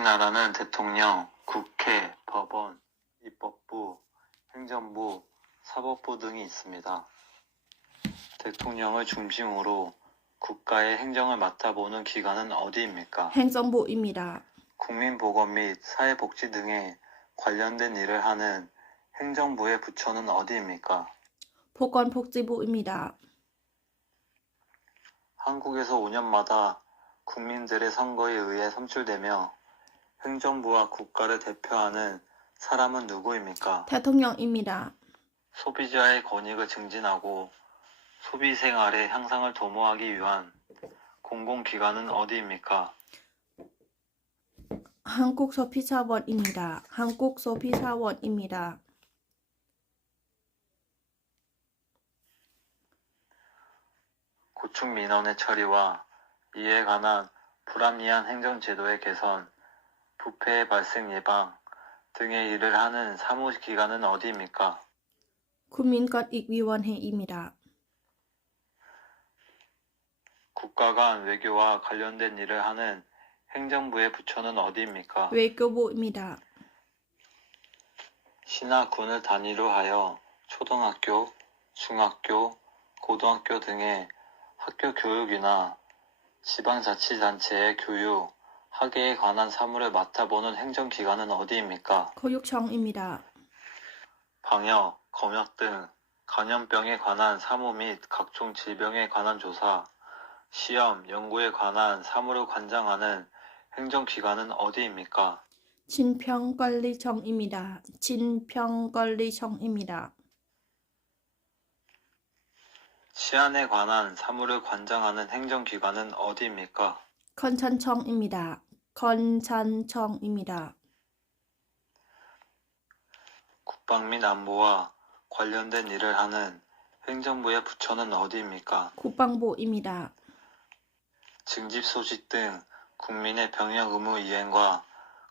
우리나라는 대통령, 국회, 법원, 입법부, 행정부, 사법부 등이 있습니다. 대통령을 중심으로 국가의 행정을 맡아보는 기관은 어디입니까? 행정부입니다. 국민보건 및 사회복지 등에 관련된 일을 하는 행정부의 부처는 어디입니까? 보건복지부입니다. 한국에서 5년마다 국민들의 선거에 의해 선출되며 행정부와 국가를 대표하는 사람은 누구입니까? 대통령입니다. 소비자의 권익을 증진하고 소비 생활의 향상을 도모하기 위한 공공기관은 어디입니까? 한국소비자원입니다. 한국소비자원입니다. 고충 민원의 처리와 이에 관한 불합리한 행정제도의 개선, 부패의 발생 예방 등의 일을 하는 사무기관은 어디입니까? 국민권익위원회입니다. 국가 간 외교와 관련된 일을 하는 행정부의 부처는 어디입니까? 외교부입니다. 시나 군을 단위로 하여 초등학교, 중학교, 고등학교 등의 학교 교육이나 지방자치단체의 교육, 학예에 관한 사무를 맡아보는 행정기관은 어디입니까? 교육청입니다. 방역, 검역 등 감염병에 관한 사무 및 각종 질병에 관한 조사, 시험, 연구에 관한 사무를 관장하는 행정기관은 어디입니까? 진평관리청입니다. 진평관리청입니다. 치안에 관한 사무를 관장하는 행정기관은 어디입니까? 건찬청입니다. 건찬청입니다. 국방 및 안보와 관련된 일을 하는 행정부의 부처는 어디입니까? 국방부입니다. 징집 소식 등 국민의 병역 의무 이행과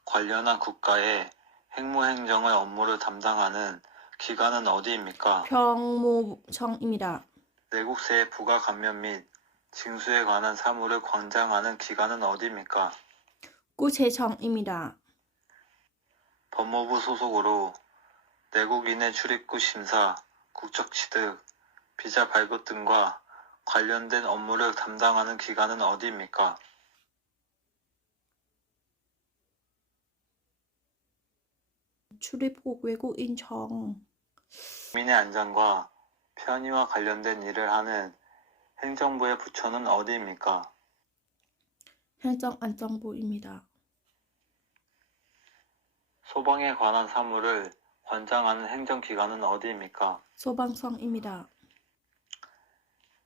관련한 국가의 행무행정의 업무를 담당하는 기관은 어디입니까? 병무청입니다. 내국세의 부가 감면 및 징수에 관한 사무를 관장하는 기관은 어디입니까? 구체청입니다. 법무부 소속으로 내국인의 출입국 심사, 국적 취득, 비자 발급 등과 관련된 업무를 담당하는 기관은 어디입니까? 출입국 외국인청. 국민의 안전과 편의와 관련된 일을 하는 행정부의 부처는 어디입니까? 행정안전부입니다. 소방에 관한 사무를 관장하는 행정기관은 어디입니까? 소방청입니다.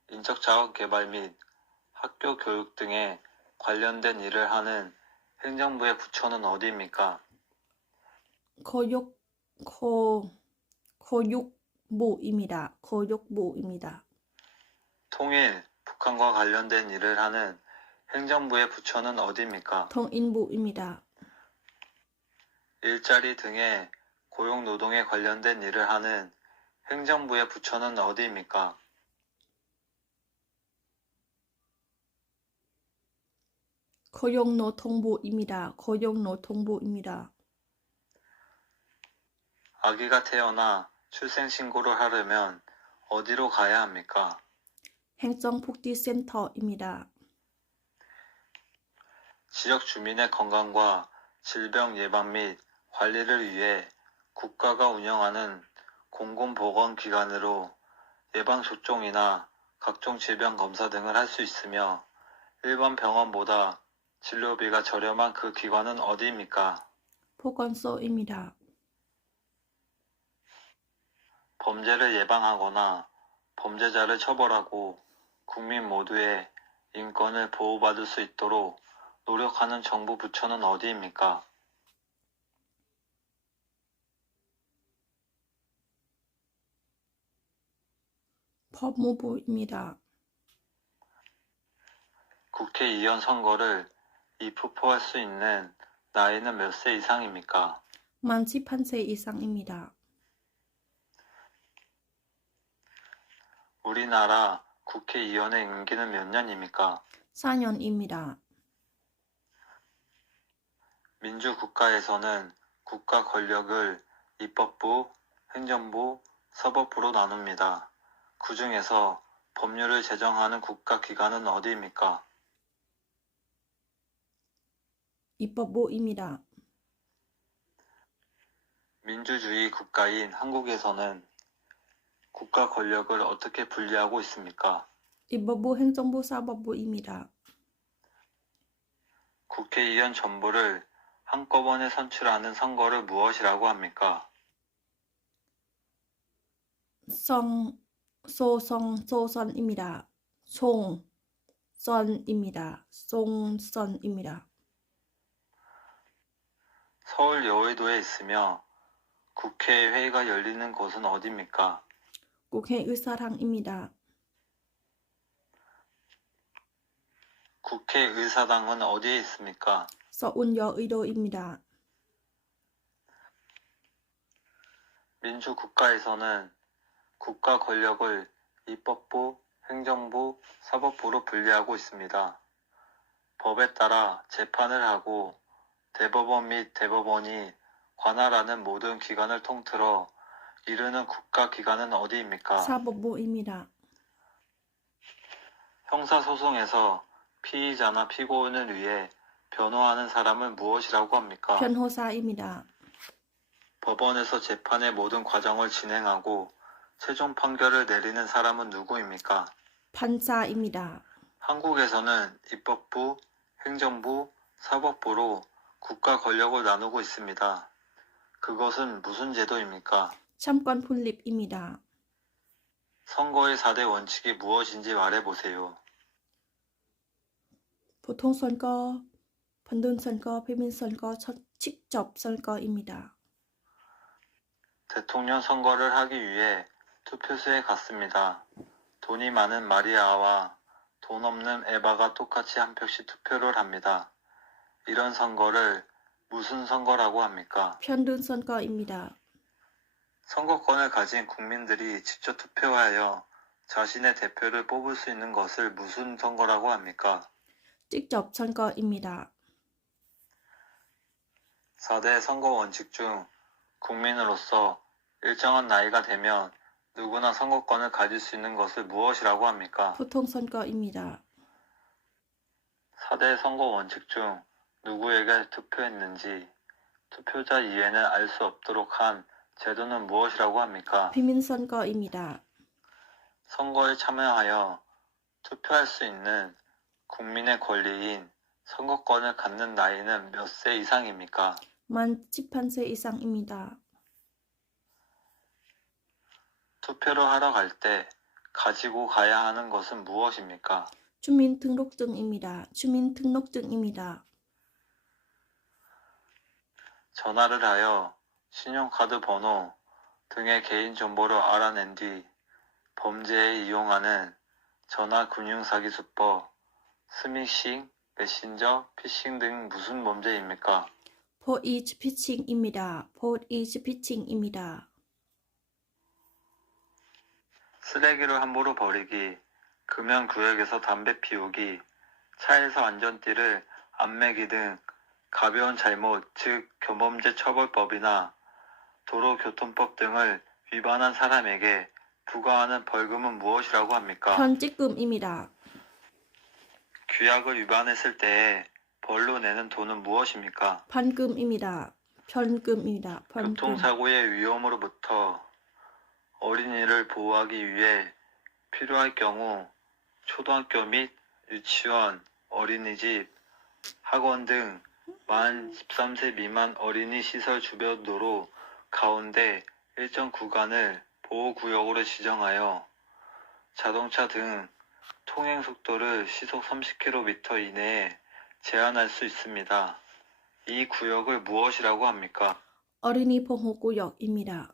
인적자원 개발 및 학교 교육 등에 관련된 일을 하는 행정부의 부처는 어디입니까? 교육부입니다. 교육부입니다. 통일, 북한과 관련된 일을 하는 행정부의 부처는 어디입니까? 통일부입니다. 일자리 등의 고용노동에 관련된 일을 하는 행정부의 부처는 어디입니까? 고용노동부입니다. 고용노동부입니다. 아기가 태어나 출생신고를 하려면 어디로 가야 합니까? 행정복지센터입니다. 지역 주민의 건강과 질병 예방 및 관리를 위해 국가가 운영하는 공공보건기관으로 예방접종이나 각종 질병 검사 등을 할 수 있으며 일반 병원보다 진료비가 저렴한 그 기관은 어디입니까? 보건소입니다. 범죄를 예방하거나 범죄자를 처벌하고 국민 모두의 인권을 보호받을 수 있도록 노력하는 정부 부처는 어디입니까? 법무부입니다. 국회의원 선거를 입후보할 수 있는 나이는 몇 세 이상입니까? 만 18세 이상입니다. 우리나라 국회의원의 임기는 몇 년입니까? 4년입니다. 민주국가에서는 국가 권력을 입법부, 행정부, 사법부로 나눕니다. 그 중에서 법률을 제정하는 국가기관은 어디입니까? 입법부입니다. 민주주의 국가인 한국에서는 국가 권력을 어떻게 분리하고 있습니까? 입법부, 행정부, 사법부입니다. 국회의원 전부를 한꺼번에 선출하는 선거를 무엇이라고 합니까? 소선입니다. 총선입니다. 총선입니다. 서울 여의도에 있으며 국회 회의가 열리는 곳은 어디입니까? 국회의사당입니다. 국회의사당은 어디에 있습니까? 서울 여의도입니다. 민주국가에서는 국가 권력을 입법부, 행정부, 사법부로 분리하고 있습니다. 법에 따라 재판을 하고 대법원 및 대법원이 관할하는 모든 기관을 통틀어 이르는 국가기관은 어디입니까? 사법부입니다. 형사소송에서 피의자나 피고인을 위해 변호하는 사람은 무엇이라고 합니까? 변호사입니다. 법원에서 재판의 모든 과정을 진행하고 최종 판결을 내리는 사람은 누구입니까? 판사입니다. 한국에서는 입법부, 행정부, 사법부로 국가 권력을 나누고 있습니다. 그것은 무슨 제도입니까? 참관 분립입니다. 선거의 4대 원칙이 무엇인지 말해보세요. 보통선거, 반동선거, 비밀선거, 직접선거입니다. 대통령 선거를 하기 위해 투표소에 갔습니다. 돈이 많은 마리아와 돈 없는 에바가 똑같이 한 표씩 투표를 합니다. 이런 선거를 무슨 선거라고 합니까? 편등선거입니다. 선거권을 가진 국민들이 직접 투표하여 자신의 대표를 뽑을 수 있는 것을 무슨 선거라고 합니까? 직접선거입니다. 4대 선거 원칙 중 국민으로서 일정한 나이가 되면 누구나 선거권을 가질 수 있는 것을 무엇이라고 합니까? 보통선거입니다. 4대 선거 원칙 중 누구에게 투표했는지 투표자 이해는 알 수 없도록 한 제도는 무엇이라고 합니까? 비밀선거입니다. 선거에 참여하여 투표할 수 있는 국민의 권리인 선거권을 갖는 나이는 몇 세 이상입니까? 만 18세 이상입니다. 투표를 하러 갈 때 가지고 가야 하는 것은 무엇입니까? 주민등록증입니다. 주민등록증입니다. 전화를 하여 신용카드 번호 등의 개인정보를 알아낸 뒤 범죄에 이용하는 전화금융사기 수법, 스미싱, 메신저, 피싱 등 무슨 범죄입니까? 보이스피싱입니다. 보이스피싱입니다. 쓰레기를 함부로 버리기, 금연구역에서 담배 피우기, 차에서 안전띠를 안 매기 등 가벼운 잘못, 즉 교범죄 처벌법이나 도로교통법 등을 위반한 사람에게 부과하는 벌금은 무엇이라고 합니까? 편지금입니다. 규약을 위반했을 때에 벌로 내는 돈은 무엇입니까? 판금입니다. 편금입니다. 편금. 교통사고의 위험으로부터 어린이를 보호하기 위해 필요할 경우 초등학교 및 유치원, 어린이집, 학원 등 만 13세 미만 어린이 시설 주변 도로 가운데 일정 구간을 보호구역으로 지정하여 자동차 등 통행 속도를 시속 30km 이내에 제한할 수 있습니다. 이 구역을 무엇이라고 합니까? 어린이 보호구역입니다.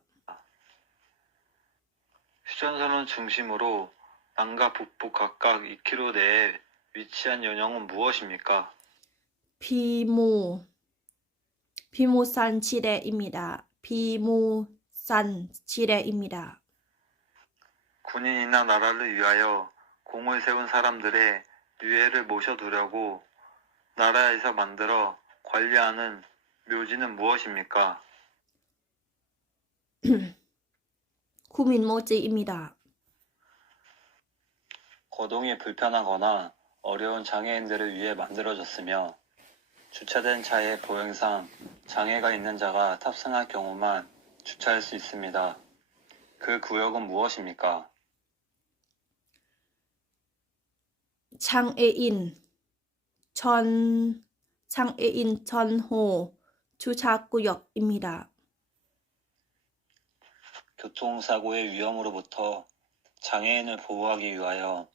휴전선을 중심으로 남과 북부 각각 2km 내에 위치한 연령은 무엇입니까? 비무산 지대입니다. 비무산 지대입니다. 군인이나 나라를 위하여 공을 세운 사람들의 유해를 모셔두려고 나라에서 만들어 관리하는 묘지는 무엇입니까? 구민모지입니다. 거동이 불편하거나 어려운 장애인들을 위해 만들어졌으며 주차된 차의 보행상 장애가 있는 자가 탑승할 경우만 주차할 수 있습니다. 그 구역은 무엇입니까? 장애인 전호 주차구역입니다. 교통사고의 위험으로부터 장애인을 보호하기 위하여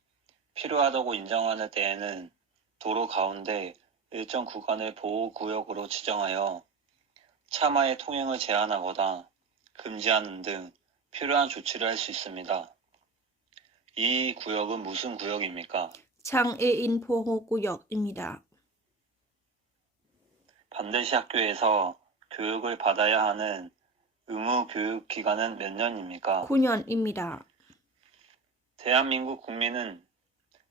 필요하다고 인정하는 때에는 도로 가운데 일정 구간을 보호구역으로 지정하여 차마의 통행을 제한하거나 금지하는 등 필요한 조치를 할 수 있습니다. 이 구역은 무슨 구역입니까? 장애인 보호구역입니다. 반드시 학교에서 교육을 받아야 하는 의무 교육 기간은 몇 년입니까? 9년입니다. 대한민국 국민은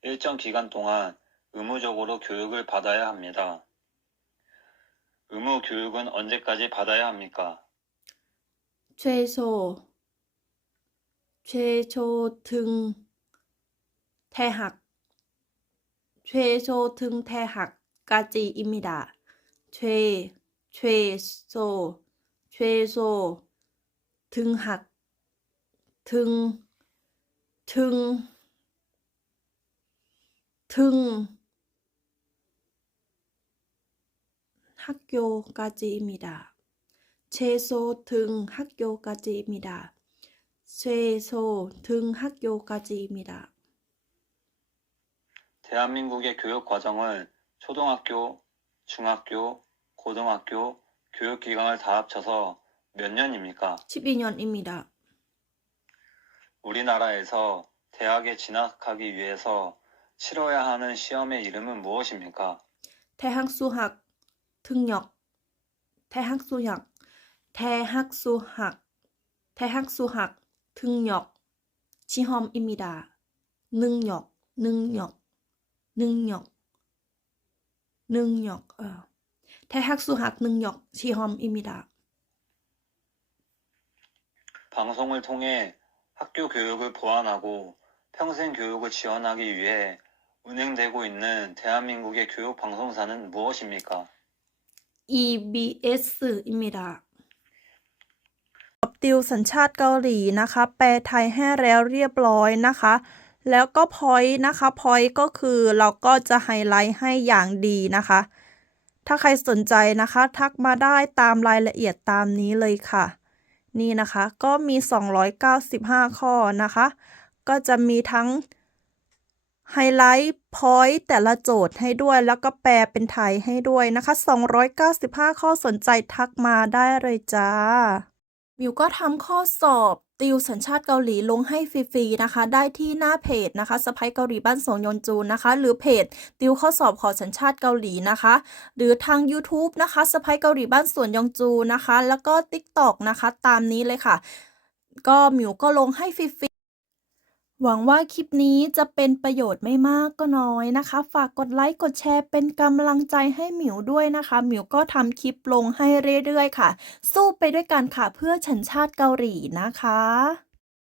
일정 기간 동안 의무적으로 교육을 받아야 합니다. 의무 교육은 언제까지 받아야 합니까? 최소 대학까지입니다. 최소 학교까지입니다. 최소 등학교까지입니다. 최소 등학교까지입니다. 대한민국의 교육 과정은 초등학교, 중학교, 고등학교, 교육기관을 다 합쳐서 몇 년입니까? 12년입니다. 우리나라에서 대학에 진학하기 위해서 치러야 하는 시험의 이름은 무엇입니까? 대학수학 등록 시험입니다. 능력 대학수학 능력 시험입니다. 방송을 통해 학교 교육을 보완하고 평생 교육을 지원하기 위해 운행되고 있는 대한민국의 교육 방송사는 무엇입니까? EBS입니다. ติวสัญชาติเกาหลีนะคะแปลไทยให้แล้วเรียบร้อยนะคะแล้วก็ point นะคะ point ก็คือเราก็จะไฮไลท์ให้อย่างดีนะคะถ้าใครสนใจนะคะทักมาได้ตามรายละเอียดตามนี้เลยค่ะนี่นะคะก็มี295ข้อนะคะก็จะมีทั้งไฮไลท์ point แต่ละโจทย์ให้ด้วยแล้วก็แปลเป็นไทยให้ด้วยนะคะ295ข้อสนใจทักมาได้เลยจ้ามิวก็ทำข้อสอบติวสัญชาติเกาหลีลงให้ฟรีๆนะคะได้ที่หน้าเพจนะคะสะใภ้เกาหลีบ้านสวนยนจูนนะคะหรือเพจติวข้อสอบขอสัญชาติเกาหลีนะคะหรือทาง YouTube นะคะสะใภ้เกาหลีบ้านสวนยองจูนะคะแล้วก็ TikTok นะคะตามนี้เลยค่ะก็มิวก็ลงให้ฟรีหวังว่าคลิปนี้จะเป็นประโยชน์ไม่มากก็น้อยนะคะฝากกดไลค์กดแชร์เป็นกำลังใจให้หมิวด้วยนะคะหมิวก็ทำคลิปลงให้เรื่อยๆค่ะสู้ไปด้วยกันค่ะเพื่อสัญชาติเกาหลีนะคะ